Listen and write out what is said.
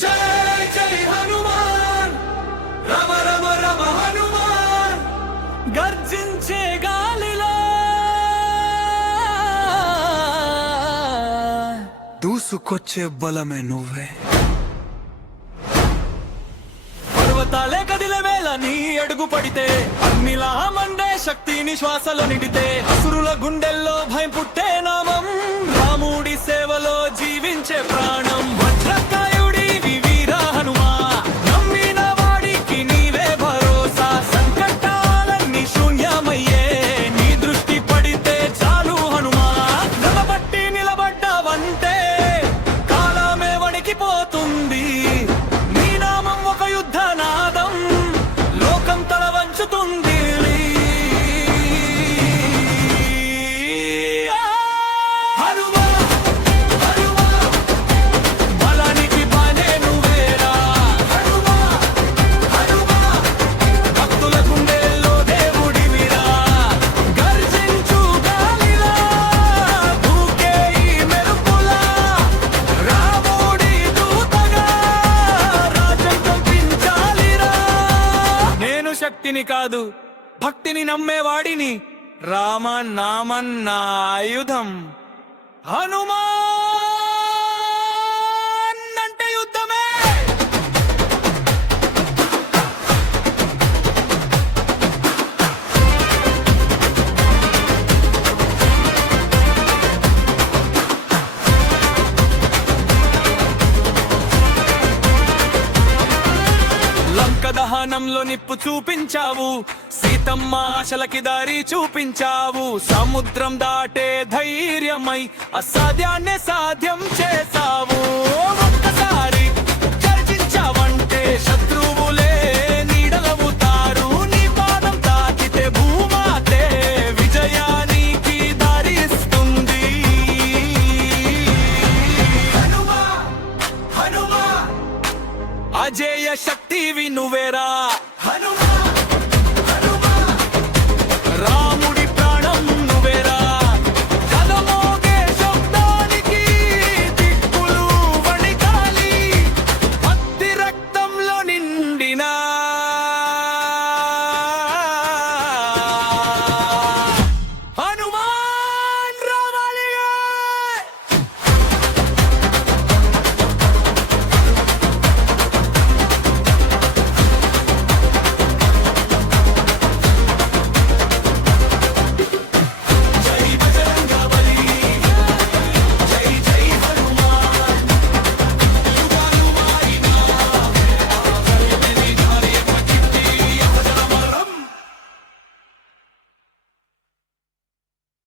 జై జై హనుమాన్ రమ రమ రమ హనుమాన్ గర్జించే గాలిలో దూసుకొచ్చే బలమే నువ్వే. పర్వతాలే కదిలే వేళ నీ అడుగు పడితే అగ్నిలా మండే శక్తిని శ్వాసలో నిడితే అసురుల గుండెల్లో భయం పుట్టే నామం రాముడి సేవలో జీవించే ప్రాణం. వజ్రకాయుడి వీర హనుమా నమ్మిన వాడికి నీవే భరోసా. సంకటాలన్నీ శూన్యమయ్యే నీ దృష్టి పడితే చాలు హనుమా. నిలబట్టి నిలబడ్డావంటే కాలమే వణికిపోతుంది. నీ నామం ఒక యుద్ధ నాదం లోకం తల వంచుతుంది. శక్తిని కాదు భక్తిని నమ్మేవాడిని రామ నామన్న ఆయుధం. హనుమాన్ అంటే యుద్ధమే. దహనంలో నిప్పు చూపించావు, సీతమ్మ ఆశలకి దారి చూపించావు. సముద్రం దాటే ధైర్యమై అసాధ్యాన్ని సాధ్యం చేసావు. ఒక్కసారి గర్జించావంటే శత్రువులే నీడలవుతారు. నీ పాదం తాకితే భూమాతే విజయానికి దారి ఇస్తుంది. హనుమా హనుమా అజేయ శక్తివి నువ్వేరా హనుమా.